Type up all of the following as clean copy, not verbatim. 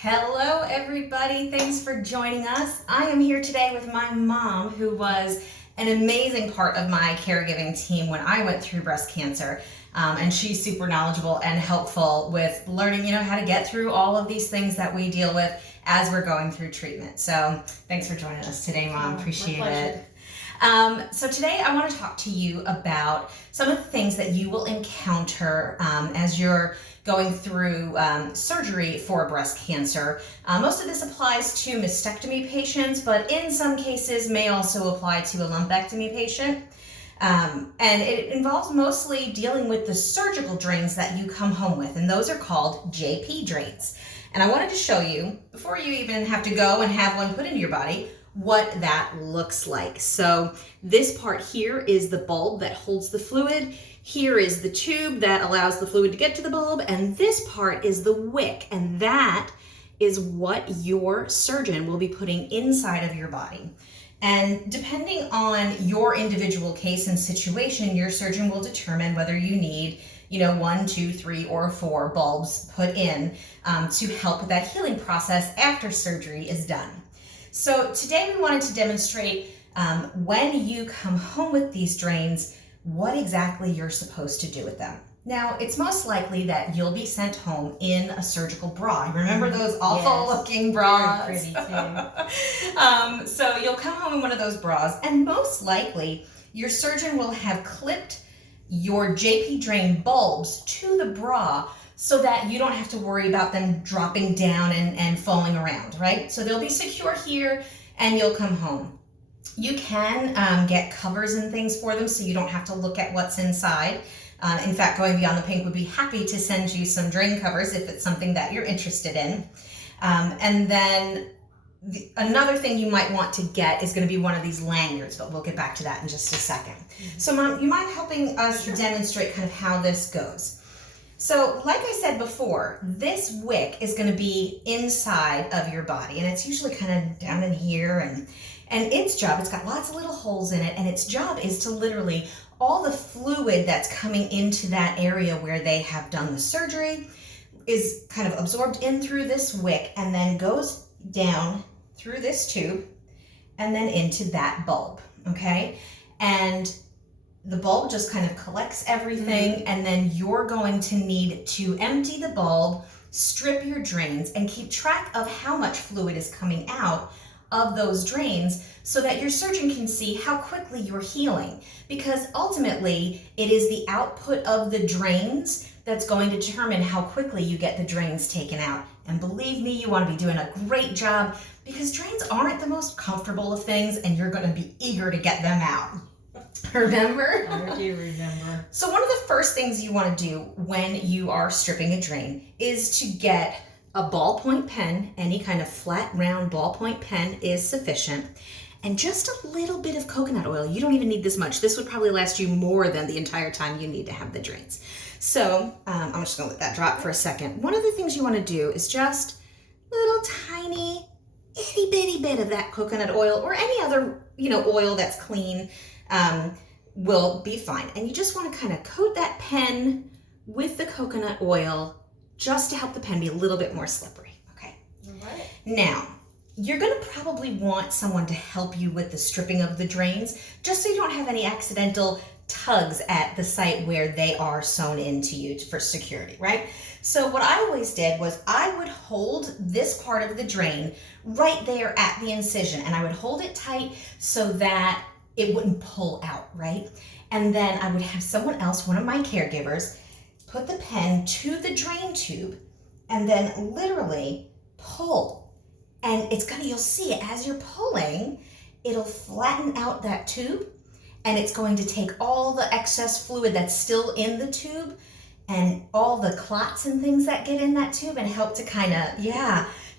Hello everybody, thanks for joining us. I am here today with my mom, who was an amazing part of my caregiving team when I went through breast cancer. And she's super knowledgeable and helpful with learning, how to get through all of these things that we deal with as we're going through treatment. So thanks for joining us today, Mom. Appreciate it. So today I want to talk to you about some of the things that you will encounter as you're going through surgery for breast cancer. Most of this applies to mastectomy patients, but in some cases may also apply to a lumpectomy patient. And it involves mostly dealing with the surgical drains that you come home with, and those are called JP drains. And I wanted to show you, before you even have to go and have one put into your body, what that looks like. So this part here is the bulb that holds the fluid. Here is the tube that allows the fluid to get to the bulb, and this part is the wick, and that is what your surgeon will be putting inside of your body. And depending on your individual case and situation, your surgeon will determine whether you need 1, 2, 3, or 4 bulbs put in to help with that healing process after surgery is done. So today we wanted to demonstrate when you come home with these drains, what exactly you're supposed to do with them. Now, it's most likely that you'll be sent home in a surgical bra. Remember those awful looking bras? Very pretty too. So you'll come home in one of those bras, and most likely your surgeon will have clipped your JP drain bulbs to the bra so that you don't have to worry about them dropping down and falling around, right? So they'll be secure here and you'll come home. You can get covers and things for them so you don't have to look at what's inside. In fact, Going Beyond the Pink would be happy to send you some drain covers if it's something that you're interested in. And then another thing you might want to get is going to be one of these lanyards, but we'll get back to that in just a second. So Mom, you mind helping us demonstrate kind of how this goes? So like I said before, this wick is going to be inside of your body, and it's usually kind of down in here, and its job, it's got lots of little holes in it, and its job is to literally, all the fluid that's coming into that area where they have done the surgery is kind of absorbed in through this wick and then goes down through this tube and then into that bulb, okay? And the bulb just kind of collects everything, and then you're going to need to empty the bulb, strip your drains, and keep track of how much fluid is coming out of those drains so that your surgeon can see how quickly you're healing. Because ultimately, it is the output of the drains that's going to determine how quickly you get the drains taken out. And believe me, you want to be doing a great job, because drains aren't the most comfortable of things, and you're going to be eager to get them out. Remember? I do remember. So one of the first things you want to do when you are stripping a drain is to get a ballpoint pen. Any kind of flat, round ballpoint pen is sufficient. And just a little bit of coconut oil. You don't even need this much. This would probably last you more than the entire time you need to have the drains. So I'm just going to let that drop for a second. One of the things you want to do is just a little tiny, itty bitty bit of that coconut oil, or any other oil that's clean, will be fine. And you just want to kind of coat that pen with the coconut oil just to help the pen be a little bit more slippery. Okay. All right. Now, you're going to probably want someone to help you with the stripping of the drains, just so you don't have any accidental tugs at the site where they are sewn into you for security, right? So what I always did was I would hold this part of the drain right there at the incision, and I would hold it tight so that it wouldn't pull out, right? And then I would have someone else, one of my caregivers, put the pen to the drain tube and then literally pull. And you'll see it as you're pulling, it'll flatten out that tube, and it's going to take all the excess fluid that's still in the tube and all the clots and things that get in that tube and help to kind of,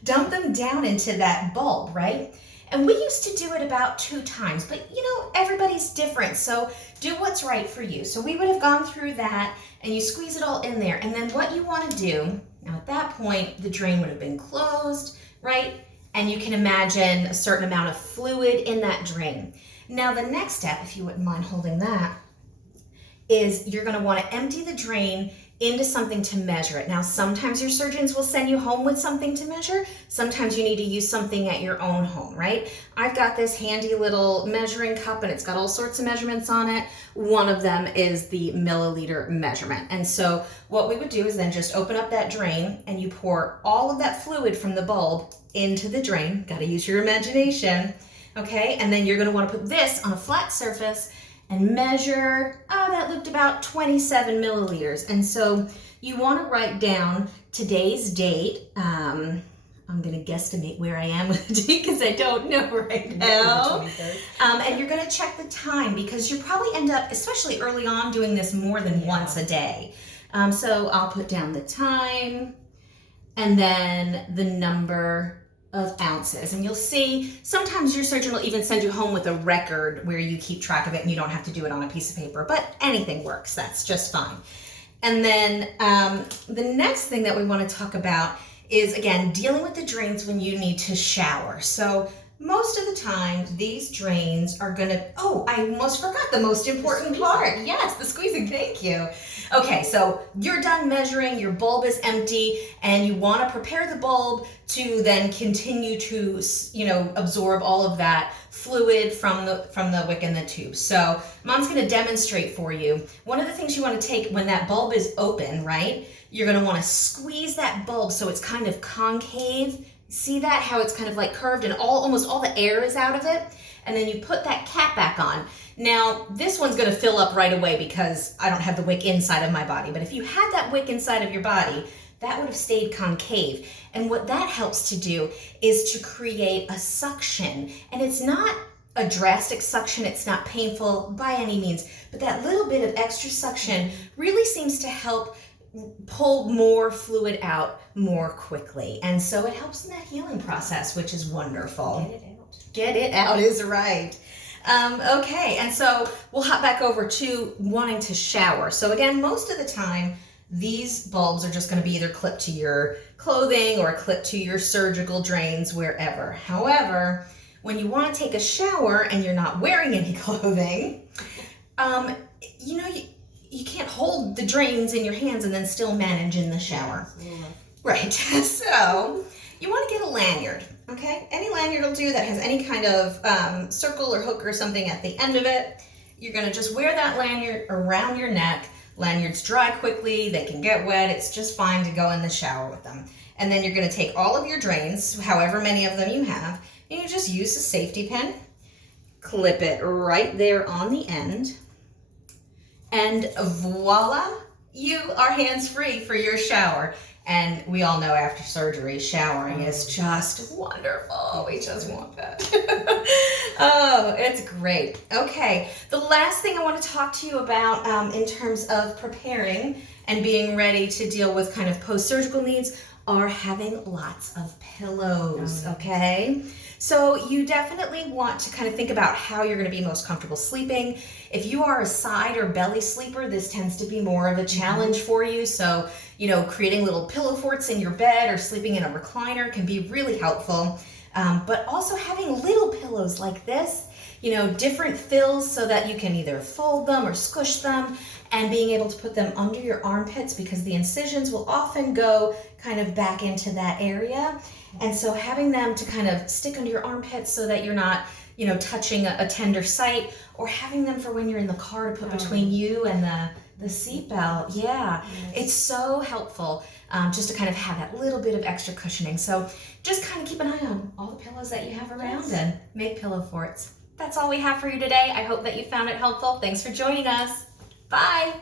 dump them down into that bulb, right? And we used to do it about 2 times, but everybody's different, so do what's right for you. So we would have gone through that, and you squeeze it all in there. And then what you want to do, now at that point, the drain would have been closed, right? And you can imagine a certain amount of fluid in that drain. Now the next step, if you wouldn't mind holding that, is you're going to want to empty the drain into something to measure it. Now, sometimes your surgeons will send you home with something to measure. Sometimes you need to use something at your own home, right? I've got this handy little measuring cup and it's got all sorts of measurements on it. One of them is the milliliter measurement. And so what we would do is then just open up that drain and you pour all of that fluid from the bulb into the drain. Got to use your imagination, okay? And then you're going to want to put this on a flat surface and measure, that looked about 27 milliliters. And so you want to write down today's date. I'm going to guesstimate where I am with the date because I don't know right now. And you're going to check the time because you probably end up, especially early on, doing this more than once a day. So I'll put down the time and then the number of ounces. And you'll see sometimes your surgeon will even send you home with a record where you keep track of it and you don't have to do it on a piece of paper, but anything works. That's just fine. And then the next thing that we want to talk about is, again, dealing with the drains when you need to shower. So most of the time, these drains are gonna, I almost forgot the most important part. Yes, the squeezing, thank you. Okay, so you're done measuring, your bulb is empty, and you wanna prepare the bulb to then continue to, absorb all of that fluid from the wick and the tube. So Mom's gonna demonstrate for you. One of the things you wanna take when that bulb is open, right? You're gonna wanna squeeze that bulb so it's kind of concave. See that, how it's kind of like curved and almost all the air is out of it? And then you put that cap back on. Now, this one's gonna fill up right away because I don't have the wick inside of my body, but if you had that wick inside of your body, that would have stayed concave. And what that helps to do is to create a suction. And it's not a drastic suction, it's not painful by any means, but that little bit of extra suction really seems to help pull more fluid out more quickly. And so it helps in that healing process, which is wonderful. Get it out. Get it out is right. Okay, and so we'll hop back over to wanting to shower. So again, most of the time, these bulbs are just going to be either clipped to your clothing or clipped to your surgical drains, wherever. However, when you want to take a shower and you're not wearing any clothing, you can't hold the drains in your hands and then still manage in the shower. Right, so you want to get a lanyard, okay? Any lanyard will do that has any kind of circle or hook or something at the end of it. You're going to just wear that lanyard around your neck. Lanyards dry quickly, they can get wet, it's just fine to go in the shower with them. And then you're going to take all of your drains, however many of them you have, and you just use a safety pin, clip it right there on the end, and voila, you are hands-free for your shower. And we all know after surgery, showering is just wonderful. We just want that. Oh, it's great. Okay, the last thing I want to talk to you about in terms of preparing and being ready to deal with kind of post-surgical needs are having lots of pillows, okay? So you definitely want to kind of think about how you're going to be most comfortable sleeping. If you are a side or belly sleeper, this tends to be more of a challenge for you. So, creating little pillow forts in your bed or sleeping in a recliner can be really helpful. But also having little pillows like this, different fills so that you can either fold them or squish them, and being able to put them under your armpits because the incisions will often go kind of back into that area. And so having them to kind of stick under your armpits so that you're not, touching a tender site, or having them for when you're in the car to put between you and the seatbelt. Yeah, it's so helpful just to kind of have that little bit of extra cushioning. So just kind of keep an eye on all the pillows that you have around and make pillow forts. That's all we have for you today. I hope that you found it helpful. Thanks for joining us. Bye.